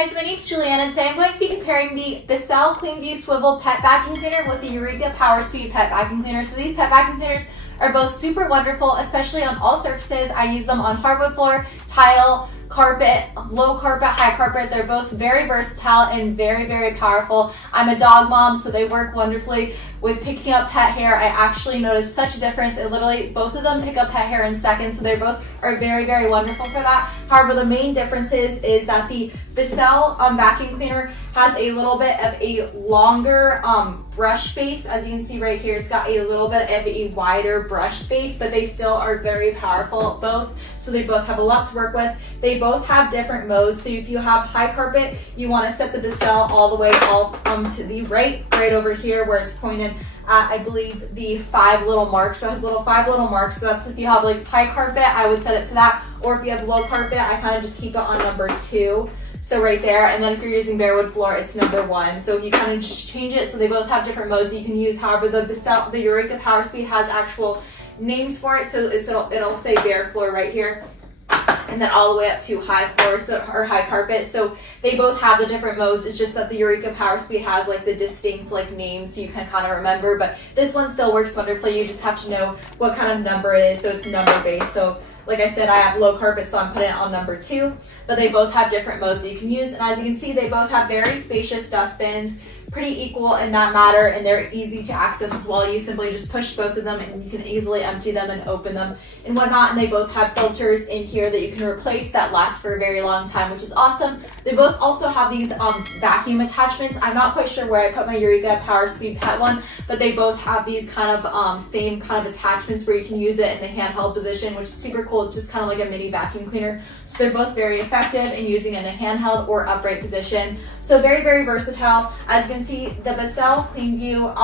Hi guys, my name's Juliana and today I'm going to be comparing the Bissell CleanView Swivel Pet Vacuum Cleaner with the Eureka PowerSpeed Pet Vacuum Cleaner. So these pet vacuum cleaners are both super wonderful, especially on all surfaces. I use them on hardwood floor, tile, carpet, low carpet, high carpet. They're both very versatile and very, very powerful. I'm a dog mom, so they work wonderfully with picking up pet hair. I actually noticed such a difference. It literally, both of them pick up pet hair in seconds, so they both are very, very wonderful for that. However, the main difference is that the Bissell vacuum cleaner has a little bit of a longer brush space. As you can see right here, it's got a little bit of a wider brush space, but they still are very powerful both. So they both have a lot to work with. They both have different modes. So if you have high carpet, you want to set the Bissell all the way to the right over here where it's pointed at, I believe, the 5 little marks. So it has little 5 little marks. So that's if you have like high carpet, I would set it to that. Or if you have low carpet, I kind of just keep it on number 2. So right there, and then if you're using bare wood floor, it's number 1. So you kind of just change it. So they both have different modes you can use. However, the Eureka PowerSpeed has actual names for it. So it'll say bare floor right here, and then all the way up to high floor or high carpet. So they both have the different modes. It's just that the Eureka PowerSpeed has like the distinct like names so you can kind of remember. But this one still works wonderfully. You just have to know what kind of number it is. So it's number based. So like I said, I have low carpet, so I'm putting it on number 2. But they both have different modes that you can use. And as you can see, they both have very spacious dustbins, pretty equal in that matter, and they're easy to access as well. You simply just push both of them and you can easily empty them and open them and whatnot. And they both have filters in here that you can replace that last for a very long time, which is awesome. They both also have these vacuum attachments. I'm not quite sure where I put my Eureka PowerSpeed Pet one, but they both have these kind of same kind of attachments where you can use it in the handheld position, which is super cool. It's just kind of like a mini vacuum cleaner. So they're both very effective in using in a handheld or upright position. So very, very versatile. As you can see, the Bissell CleanView,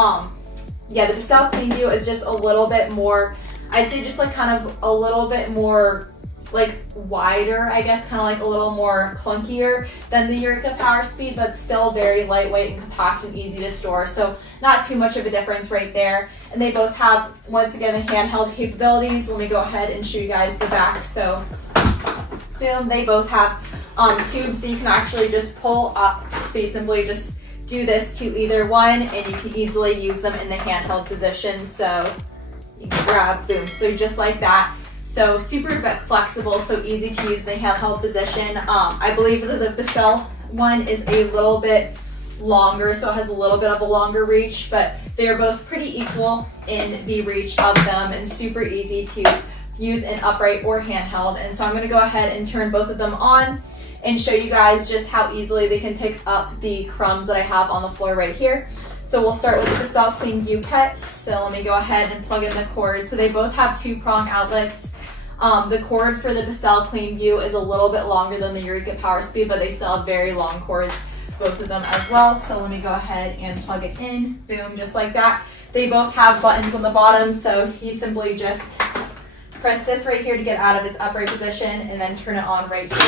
the Bissell CleanView is just a little bit more, I'd say just like kind of a little bit more like wider, I guess, kind of like a little more clunkier than the Eureka PowerSpeed, but still very lightweight and compact and easy to store. So not too much of a difference right there. And they both have, once again, the handheld capabilities. Let me go ahead and show you guys the back. So boom, they both have tubes that you can actually just pull up. So you simply just do this to either one and you can easily use them in the handheld position. So you can grab, boom, so just like that. So super flexible, so easy to use in the handheld position. I believe that the Bissell one is a little bit longer, so it has a little bit of a longer reach, but they're both pretty equal in the reach of them and super easy to use in upright or handheld. And so I'm gonna go ahead and turn both of them on and show you guys just how easily they can pick up the crumbs that I have on the floor right here. So we'll start with the Bissell CleanView Pet. So let me go ahead and plug in the cord. So they both have 2-prong outlets. The cord for the Bissell CleanView is a little bit longer than the Eureka PowerSpeed, but they still have very long cords, both of them as well. So let me go ahead and plug it in. Boom, just like that. They both have buttons on the bottom, so you simply just press this right here to get out of its upright position and then turn it on right here.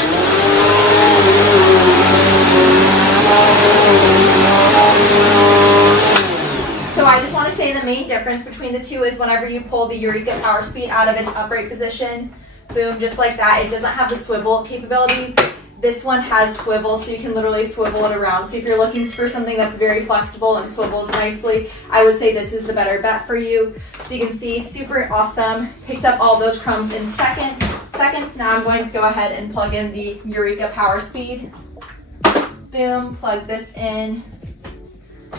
So I just want to say the main difference between the two is whenever you pull the Eureka PowerSpeed out of its upright position, boom, just like that, it doesn't have the swivel capabilities. This one has swivel, so you can literally swivel it around. So if you're looking for something that's very flexible and swivels nicely, I would say this is the better bet for you. So you can see, super awesome. Picked up all those crumbs in seconds. Now I'm going to go ahead and plug in the Eureka PowerSpeed. Boom, plug this in.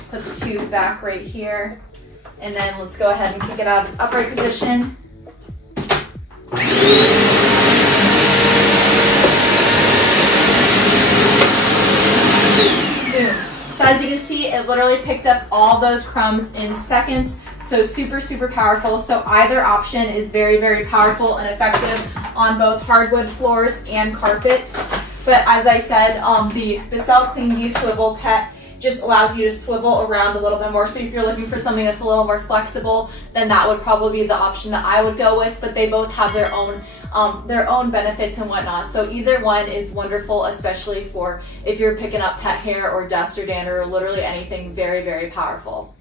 Put the tube back right here. And then let's go ahead and kick it out of its upright position. So as you can see, it literally picked up all those crumbs in seconds. So super, super powerful. So either option is very, very powerful and effective on both hardwood floors and carpets. But as I said, the Bissell CleanView Swivel Pet just allows you to swivel around a little bit more. So if you're looking for something that's a little more flexible, then that would probably be the option that I would go with. But they both have their own benefits and whatnot. So either one is wonderful, especially for if you're picking up pet hair or dust or dander or literally anything very, very powerful.